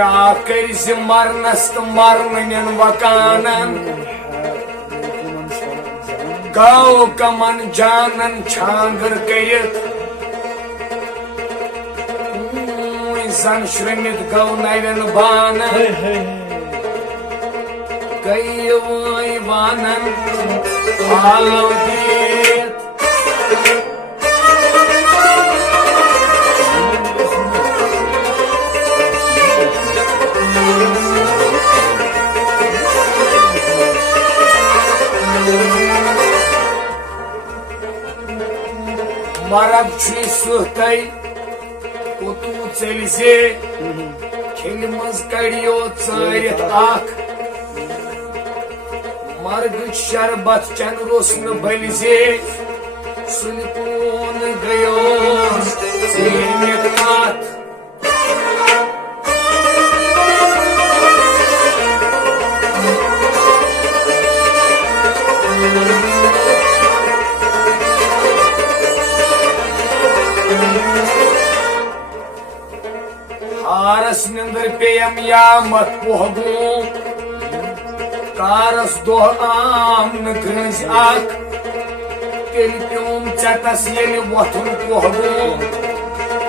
क्या कर्ज मरनस तो मरन वकानन गौ कमन जानन छांगर करित जन श्रमित गौ नरन बान गई वही वानन आलो दीत मरब सुहतई ओतू चलजे खेल मज कड़ियो चरित मर्ग शरबत चन रोस न बलजे सुनपून गयो चेमित कात हारस निंदर पेयम या मत पोहगू कारस दोह आम न गंज आक तेल प्योम चटस येल वथुन पोहगू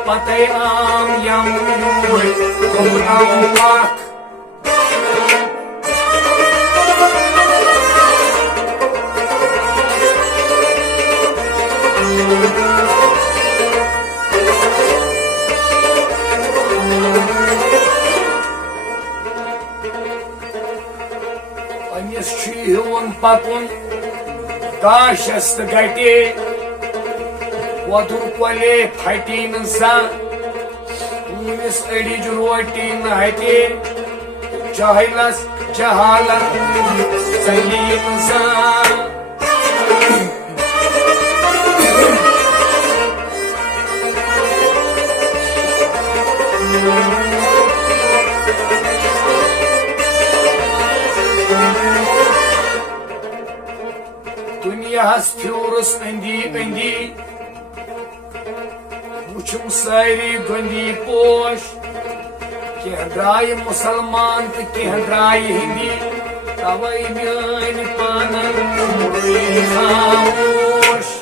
पते आम यम यूर कोनाम आक पकुन गाशस गटे वधुर कोले फटी न ऊनिस अड़िज रोटी न हटे जहलस जहालन सलीम दुनियास फ्यूरस अंदी अंदी वुचुम सारी गंदी पोश कह द्राय मुसलमान तो कह द्राय हिंदी तवई म्यान पानन खामोश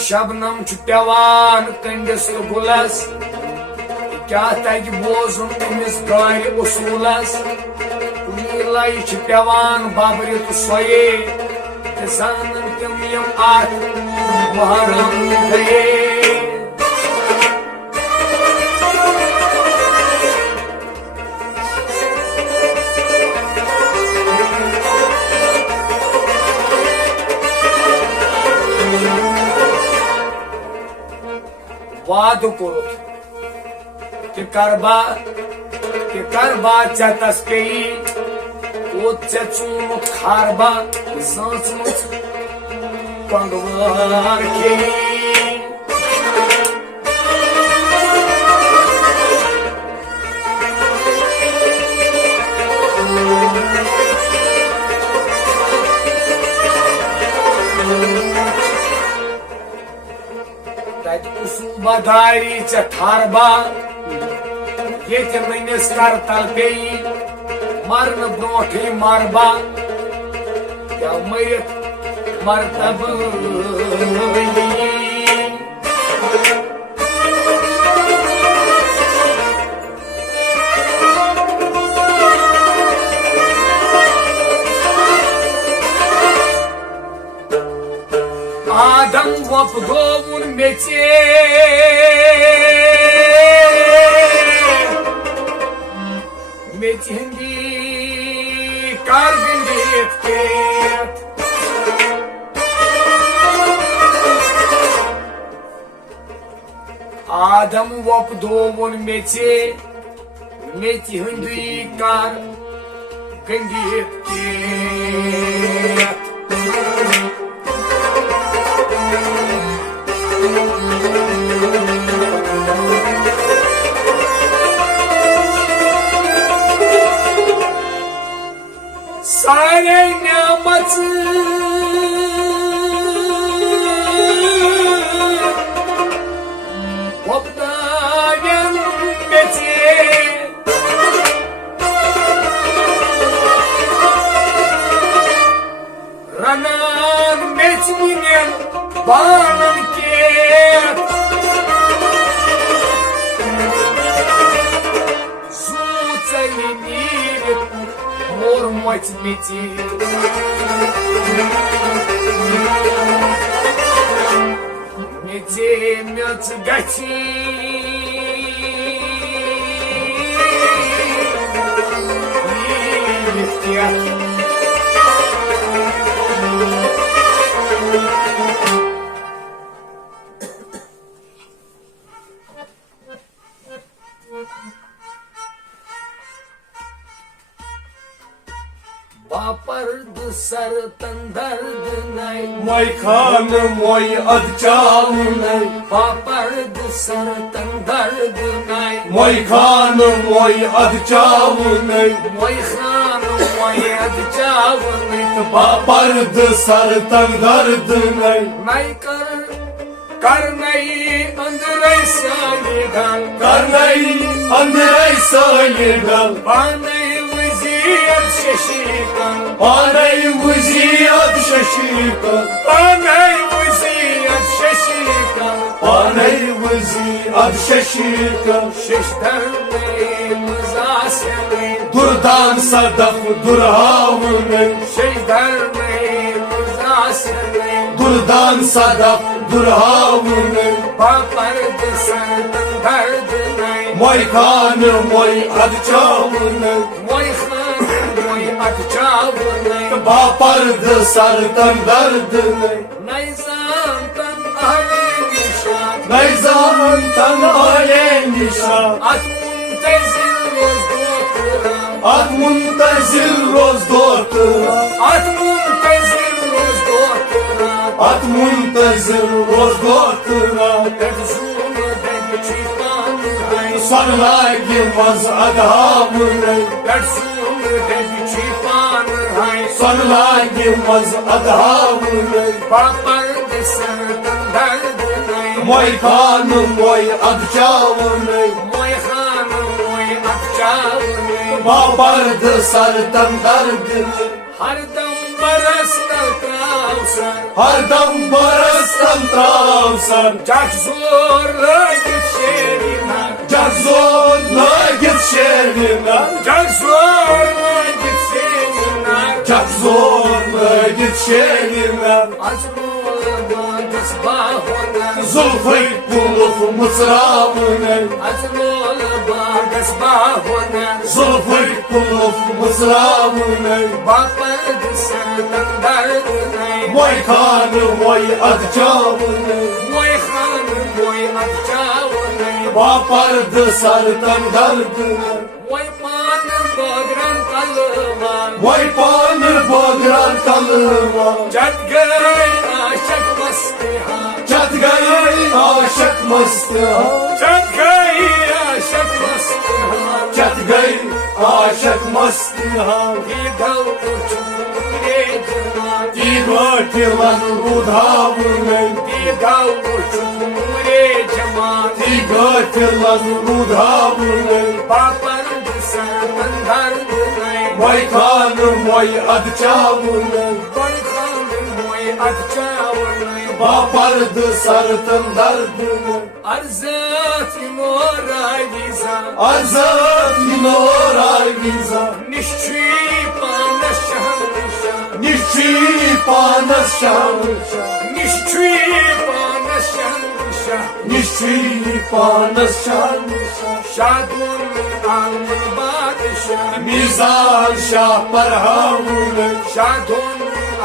शबनम पेवान कंडिस तो गुलस क्या तक बोजुन अमिस गार उसूलस कुनी लाई पेवान बाबरी तो सोये जानन तम यम आत महरम गए वाद कोर कि करबा चतस पे ओ चुमुत खारबा सांचमुत पंगवार के बदारी चारबा ये नस कर तल पे मरन ब्रोट मारबा क्या मरित मरतब आदम वपदोवुन मेचे हिंदी कारगिंदित के आदम वपदोवुन मेचे हिंदी कारगिंदित के सारे न्यामत वक्तायन बेचे रनान बेचनियन बानन के सूचली नीर मोर मच बेचे मेचे म्याच गची बापर्द सर तंदर्द नहीं मोय खान मोय अदचाव नहीं बापर्द सर तंदर्द नहीं मोय खान मोय अदचाव नहीं मोय खान मोय अदचाव नहीं बापर्द सर तंदर्द नहीं नहीं कर नहीं अंदर साले गल कर नहीं अंदर साले गल पाने वजीर शशीकन पाने वजीर शशीकन पाने वजीर शशीकन पाने वजीर शशीकन शिष्टर में मुजासिले दुर्दान सदफ दुर्हाव नहीं शिष्टर में मुजासिले दुर्दान सदफ दुर्हाव नहीं बापर्द सर तंदर्द नहीं मोय खान मोय अदचाव नहीं मोय खान मोय अदचाव नहीं बापर्द सर तंदर्द नहीं नहीं जानतन अहले निशान नैजान तन आले निशान at muntazir roz doktora at muntazir roz doktora at muntazir roz doktora at muntazir roz doktora Erzum den çipan hay Sarlagi vaz adham nei Erzum den çipan hay Sarlagi vaz adham nei Papar de sardan dard nay Moy khan moy adchav nei Moy khan moy akçav nay बापर्द सर तंदर्द नहीं हरदम बरसता कावसर हरदम बरसतन त्रावसर Çok zor git şerine जगजोर लगत शेरना Çok zor git şerine जगजोर लगत शेरना Acmolda desbahona Zulfi कुलुफ मुसराव नहीं Acmolda desbahona जुल्फी कुलुफ मुसराव नहीं Bapardı senden derd nay मोय खान मोय अदचाव नहीं Moy khanım moy akçav nay बापर्द सर तंदर्द नहीं Moy panım bagran kalma मोय पान बगरान कलवा Jat gay aşık mastiha चत गई आशक मस्त Jat gay aşık mastiha चत गई आशक मस्त Bir dal uçure cıman Tigotilan udhav नहीं Bir dal uçure cıman Tigotilan udhav नहीं Bapardı senden derd nay मोय खान मोय अदचाव नहीं Moy khanım moy akçav nay बापर्द सर तंदर्द नहीं Arzat moray viza Azat inoray viza Nişçi bana şanışa Nişçi panas şanşa Nişçi bana şanışa Nişçi panas şanşa Şadun alın badişa Mizan şah parhav नहीं Şadun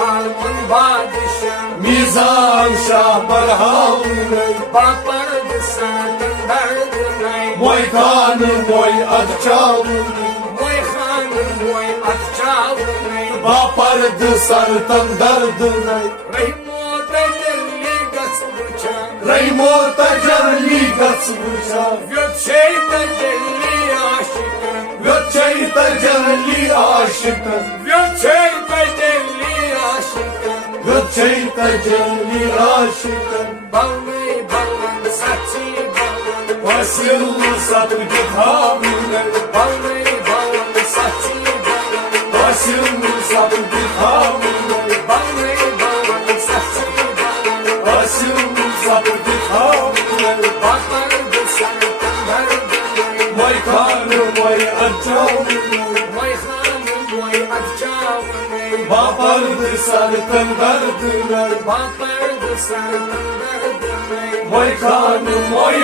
alın badişa Mizan şah parhav नहीं Bapardı senden derd nay मोय खान मोय अदचाव नहीं Moy khanım moy akçav nay बापर्द सर तंदर्द नहीं Rahimo tecelli gatsbuçan Reymo tajarli gatsbucha Gökçey tecelli aşıkın Göçey tajarli aşıkın Gökçey tecelli aşıkın Ballı balın saçı balın Başımı sapıdı kavune Ballı balın saçı balın Başımı sapıdı kavune Ballı balın saçı balın Başımı sapıdı kavune Baklardı sarıkın verdim Vay karım vay acavune Vay hanım vay acavını Babardı sarıkın verdiler Baklardı sarıkın verdim Vay kanım vay